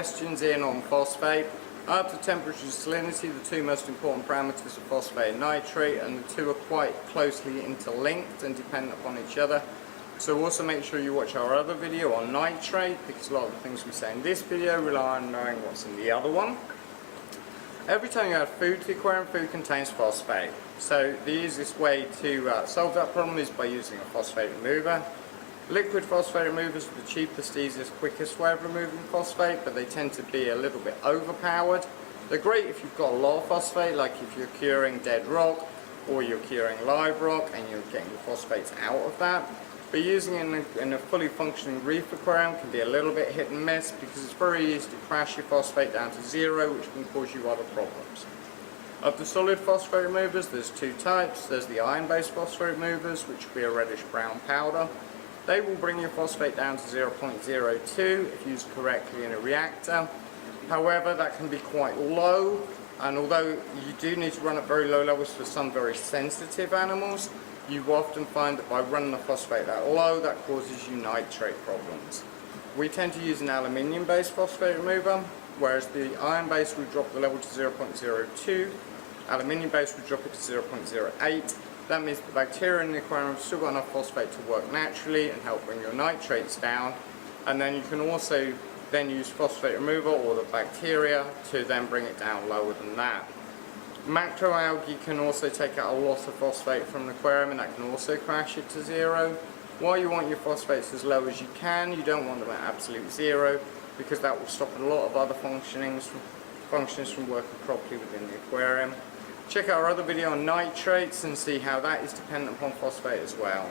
questions in on phosphate. After temperature and salinity, the two most important parameters are phosphate and nitrate, and the two are quite closely interlinked and dependent upon each other. So also make sure you watch our other video on nitrate, because a lot of the things we say in this video rely on knowing what's in the other one. Every time you add food to the aquarium, food contains phosphate. So the easiest way to solve that problem is by using a phosphate remover. Liquid phosphate removers are the cheapest, easiest, quickest way of removing phosphate, but they tend to be a little bit overpowered. They're great if you've got a lot of phosphate, like if you're curing dead rock or you're curing live rock and you're getting the phosphates out of that. But using it in a fully functioning reef aquarium can be a little bit hit and miss, because it's very easy to crash your phosphate down to zero, which can cause you other problems. Of the solid phosphate removers, there's two types. There's the iron-based phosphate removers, which will be a reddish-brown powder. They will bring your phosphate down to 0.02 if used correctly in a reactor. However, that can be quite low, and although you do need to run at very low levels for some very sensitive animals, you will often find that by running the phosphate that low, that causes you nitrate problems. We tend to use an aluminium-based phosphate remover, whereas the iron-based will drop the level to 0.02, aluminium-based will drop it to 0.08. That means the bacteria in the aquarium have still got enough phosphate to work naturally and help bring your nitrates down. And then you can also then use phosphate remover or the bacteria to then bring it down lower than that. Macroalgae can also take out a lot of phosphate from the aquarium, and that can also crash it to zero. While you want your phosphates as low as you can, you don't want them at absolute zero, because that will stop a lot of other functions from working properly within the aquarium. Check out our other video on nitrates and see how that is dependent upon phosphate as well.